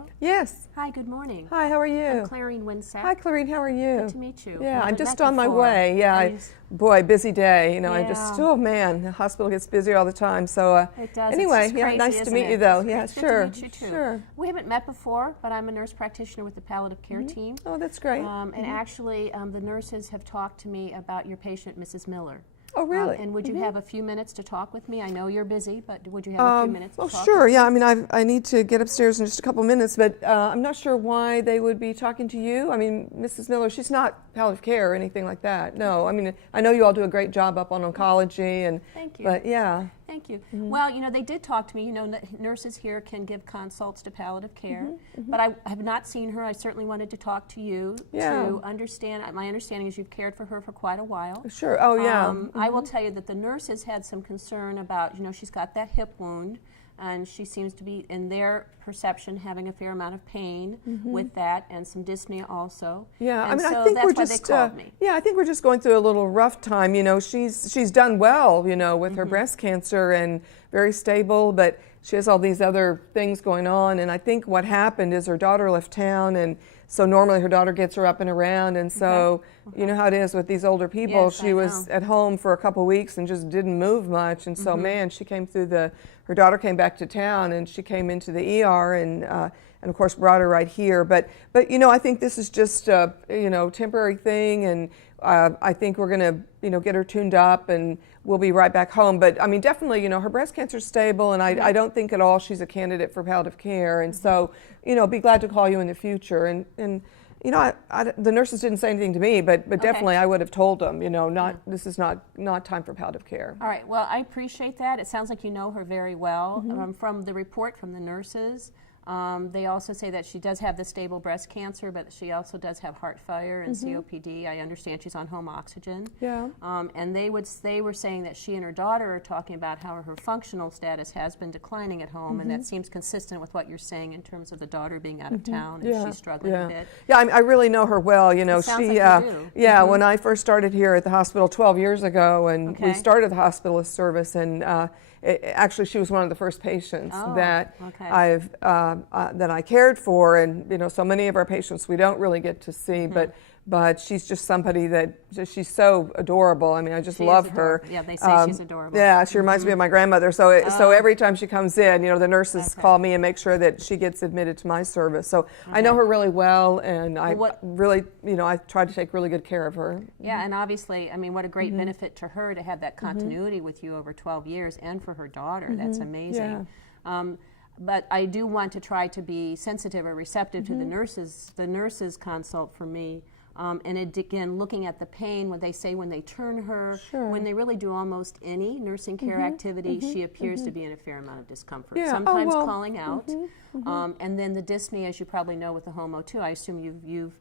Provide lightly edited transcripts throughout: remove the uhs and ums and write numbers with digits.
Barbara? Yes. Hi, good morning. Hi, how are you? I'm Clarine Winsack. Hi, Clarine, how are you? Good to meet you. Yeah, I'm just on my way. Yeah, boy, busy day. You know, I just, oh man, the hospital gets busy all the time. So it does. anyway, it's just crazy, nice to meet you though. Yeah, sure. Good to meet you too. Sure. We haven't met before, but I'm a nurse practitioner with the palliative care team. Oh, that's great. And actually, the nurses have talked to me about your patient, Mrs. Miller. Oh, really? And would you have a few minutes to talk with me? I know you're busy, but would you have a few minutes to talk? Sure. Yeah, I mean, I need to get upstairs in just a couple minutes, but I'm not sure why they would be talking to you. I mean, Mrs. Miller, she's not palliative care or anything like that. No, I mean, I know you all do a great job up on oncology, and thank you. But yeah. Thank you. Well, you know, they did talk to me. You know, nurses here can give consults to palliative care, but I have not seen her. I certainly wanted to talk to you to understand. My understanding is you've cared for her for quite a while. Sure. Oh, yeah. I will tell you that the nurses had some concern about, you know, she's got that hip wound, and she seems to be, in their perception, having a fair amount of pain with that, and some dyspnea also. Yeah, and I mean, so I think that's we're why just they called me. yeah, I think we're just going through a little rough time. You know, she's done well, you know, with her breast cancer and very stable, but she has all these other things going on. And I think what happened is her daughter left town, and so normally her daughter gets her up and around, and so you know how it is with these older people. Yes, she was at home for a couple weeks and just didn't move much, and so man, she came through her daughter came back to town, and she came into the ER, and of course brought her right here. But you know, I think this is just a temporary thing, and I think we're going to get her tuned up, and we'll be right back home. But I mean, definitely, her breast cancer's stable, and I don't think at all she's a candidate for palliative care. And so, be glad to call you in the future. And the nurses didn't say anything to me, but definitely I would have told them, this is not time for palliative care. All right. Well, I appreciate that. It sounds like you know her very well. From the report from the nurses, they also say that she does have the stable breast cancer, but she also does have heart failure and COPD. I understand she's on home oxygen. Yeah. And they were saying that she and her daughter are talking about how her functional status has been declining at home, and that seems consistent with what you're saying in terms of the daughter being out of town and she's struggling a bit. Yeah, I really know her well. It sounds like you do. Yeah, when I first started here at the hospital 12 years ago, and we started the hospitalist service, and actually, she was one of the first patients that I cared for, and so many of our patients we don't really get to see, but she's just somebody that she's so adorable. I mean, I just love her. Yeah, they say she's adorable. Yeah, she reminds me of my grandmother. So every time she comes in, the nurses call me and make sure that she gets admitted to my service. So I know her really well, and I try to take really good care of her. Yeah, and obviously, I mean, what a great benefit to her to have that continuity with you over 12 years, and for her daughter. That's amazing. Yeah. But I do want to try to be sensitive or receptive to the nurses' consult for me. And again, looking at the pain, when they turn her, when they really do almost any nursing care activity, she appears to be in a fair amount of discomfort. Yeah. Sometimes calling out. And then the dyspnea, as you probably know with the HOMO too, I assume you've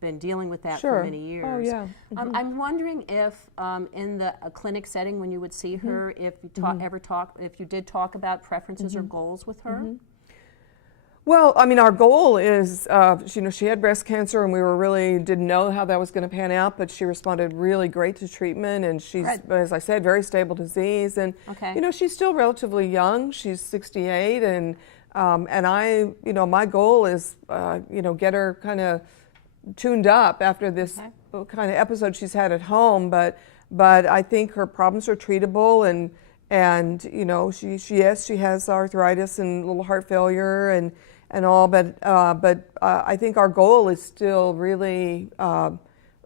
been dealing with that for many years. Oh, yeah. I'm wondering if in the clinic setting, when you would see her, if you did talk about preferences or goals with her. Well, I mean, our goal is, she had breast cancer, and we didn't know how that was going to pan out, but she responded really great to treatment, and she's, as I said, very stable disease, and she's still relatively young. She's 68, and I, my goal is, get her kind of tuned up after this kind of episode she's had at home, but I think her problems are treatable, and she has arthritis and a little heart failure and all, but I think our goal is still really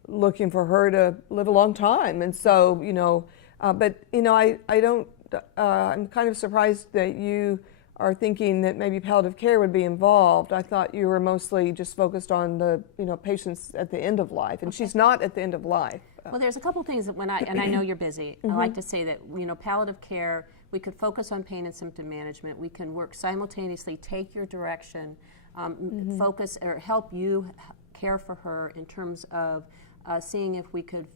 looking for her to live a long time, and so I don't. I'm kind of surprised that you are thinking that maybe palliative care would be involved. I thought you were mostly just focused on the patients at the end of life, and she's not at the end of life. Well, there's a couple things that and I know you're busy, I like to say that palliative care, we could focus on pain and symptom management. We can work simultaneously, take your direction, focus or help you care for her in terms of seeing if we could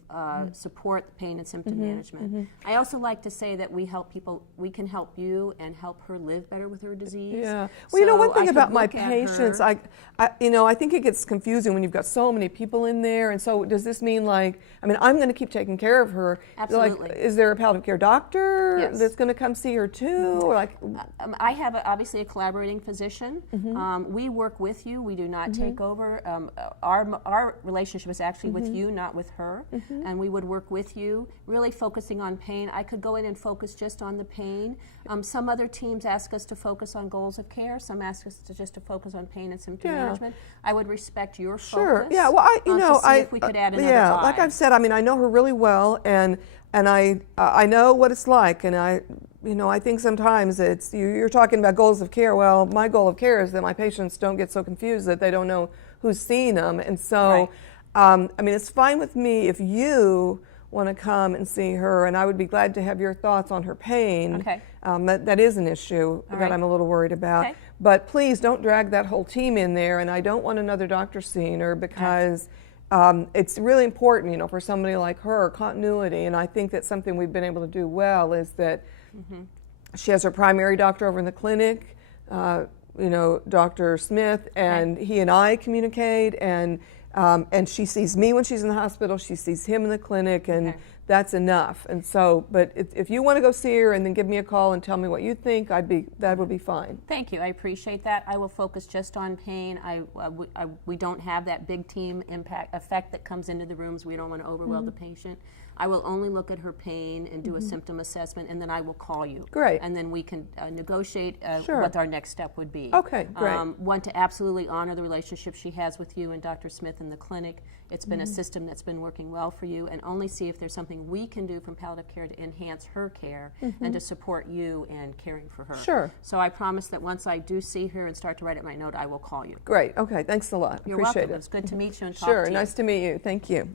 support the pain and symptom management. I also like to say that we can help you and help her live better with her disease. Yeah. Well, one thing about my patients, I I think it gets confusing when you've got so many people in there. And so does this mean like, I mean, I'm going to keep taking care of her. Absolutely. Like, is there a palliative care doctor Yes. that's going to come see her too? Or like, I have obviously a collaborating physician. We work with you. We do not take over. Our relationship is actually with you, not with her. And we would work with you, really focusing on pain. I could go in and focus just on the pain. Some other teams ask us to focus on goals of care. Some ask us to focus on pain and symptom management. I would respect your focus. Yeah. Well, to see if we could add another eye. Like I've said, I mean, I know her really well, and I know what it's like, and I think sometimes it's you're talking about goals of care. Well, my goal of care is that my patients don't get so confused that they don't know who's seeing them, and so I mean, it's fine with me if you want to come and see her, and I would be glad to have your thoughts on her pain. Okay. That is an issue that I'm a little worried about. Okay. But please don't drag that whole team in there, and I don't want another doctor seeing her because it's really important, for somebody like her, continuity, and I think that's something we've been able to do well is that she has her primary doctor over in the clinic, Dr. Smith, and he and I communicate, and she sees me when she's in the hospital, she sees him in the clinic, and that's enough. And so, but if you want to go see her and then give me a call and tell me what you think, that would be fine. Thank you. I appreciate that. I will focus just on pain. We don't have that big team effect that comes into the rooms. We don't want to overwhelm the patient. I will only look at her pain and do a symptom assessment, and then I will call you. Great. And then we can negotiate what our next step would be. Okay, great. Want to absolutely honor the relationship she has with you and Dr. Smith in the clinic. It's been a system that's been working well for you, and only see if there's something we can do from palliative care to enhance her care and to support you in caring for her. Sure. So I promise that once I do see her and start to write up my note, I will call you. Great. Okay. Thanks a lot. You're Appreciate welcome. it. It's good to meet you and talk to you. Sure. Nice to meet you. Thank you.